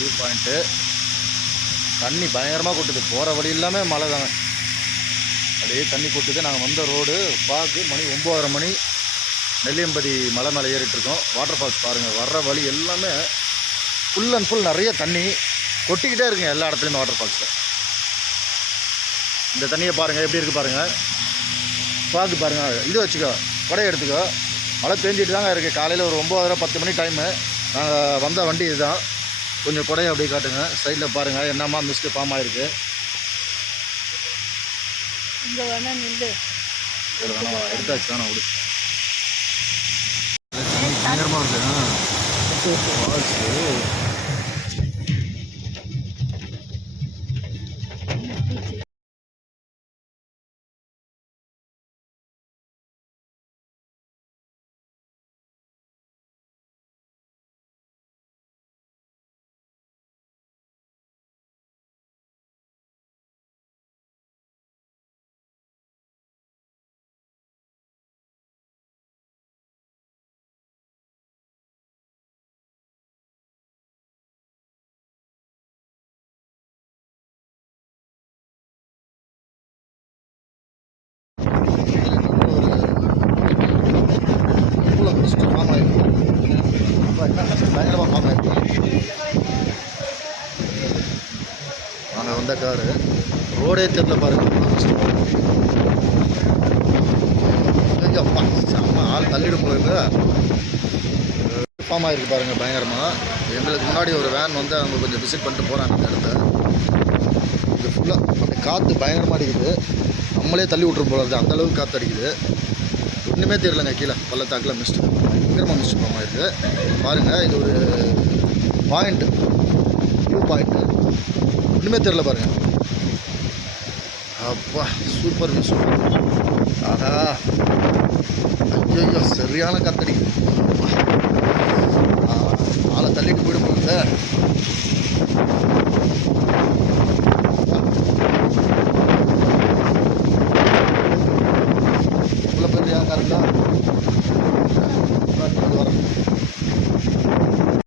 View point. தண்ணி பயங்கரமாக கொட்டுது, போகிற வழி எல்லாமே மழை தாங்க, அப்படியே தண்ணி கொட்டுது. நாங்கள் வந்த ரோடு பார்க்கு மணி 9:30 மணி, நெல்லியம்பதி மலை மேலே ஏறிட்டுருக்கோம். வாட்டர் ஃபால்ஸ் பாருங்கள், வர்ற வழி எல்லாமே ஃபுல் அண்ட் ஃபுல் நிறைய தண்ணி கொட்டிக்கிட்டே இருக்குங்க எல்லா இடத்துலையுமே வாட்டர் ஃபால்ஸில். இந்த தண்ணியை பாருங்கள் எப்படி இருக்குது பாருங்கள், பார்க்கு பாருங்கள். இது வச்சுக்கோ, கொடையை எடுத்துக்கோ. மழை பெஞ்சிட்டு தாங்க இருக்குது. காலையில் ஒரு 9:30-10 மணி டைமு. நாங்கள் வந்த வண்டி இதுதான். கொஞ்சம் கொடையை அப்படியே காட்டுங்க. சைடில் பாருங்கள் என்னம்மா மிஸ்ட்டு ஃபார்ம் ஆகிருக்கு. இங்கே வேணா நின்று இதில் வேணா எடுத்தாச்சு தானே விடு. பயங்கரமாக இருக்குது ஃபால்ஸு. பயங்கரமாக ஃபார்ம் ஆகிருக்கு. நாங்கள் வந்த காரு ரோடே தெரியல பாருங்கள். அப்பா செம்ம ஆள் தள்ளிடும் போயிருக்கு. ஃபார்ம் ஆகிருக்கு பாருங்கள் பயங்கரமாக. எங்களுக்கு முன்னாடி ஒரு வேன் வந்து அவங்க கொஞ்சம் விசிட் பண்ணிட்டு போகிறாங்க அந்த இடத்த. இது ஃபுல்லாக அந்த காற்று பயங்கரமாக அடிக்குது, நம்மளே தள்ளி விட்ரும் போல இருக்குது, அந்தளவுக்கு காற்று அடிக்குது. ஒன்றுமே தெரியலங்க, கீழே பள்ளத்தாக்கில் மிஸ்ட்டு பயங்கரமாக மிஸ்ட் ஃபார்ம் ஆகிருக்கு பாருங்கள். இது ஒரு பாயிண்ட்டு, வியூ பாயிண்ட்டு, ஒன்றுமே தெரியல பாருங்கள். அப்பா சூப்பர் வியூ, சூப்பர். ஆஹா ஐயோ சரியான காற்றடிக்குது.